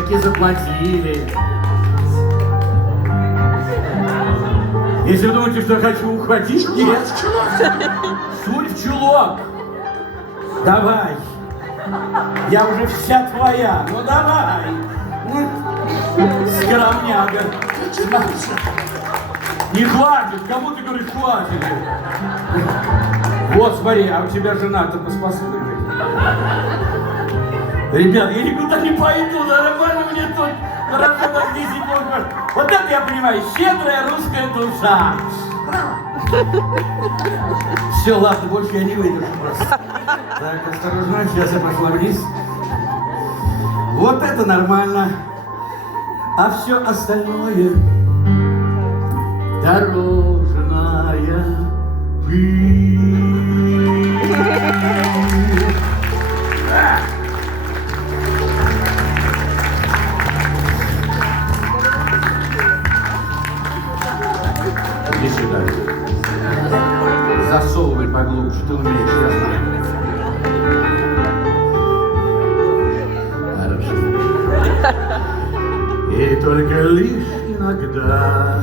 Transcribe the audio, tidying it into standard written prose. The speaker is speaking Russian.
таки заплатили. Если вы думаете, что я хочу ухватить, нет. Сунь в чулок. Давай. Я уже вся твоя. Ну давай. Ну, скромняга. Не хватит. Кому ты говоришь хватит? Вот смотри, а у тебя жена-то поспособнее. Ребят, я никуда не пойду, нормально мне тут хорошо так 10 минут. Вот это я понимаю, щедрая русская душа. Все, ладно, больше я не выдержу просто. Так, осторожно, сейчас я пошла вниз. Вот это нормально. А все остальное дорожная пыль. Иди сюда. Засовывай поглубже, ты умеешь, я знаю. Хорошо. И только лишь иногда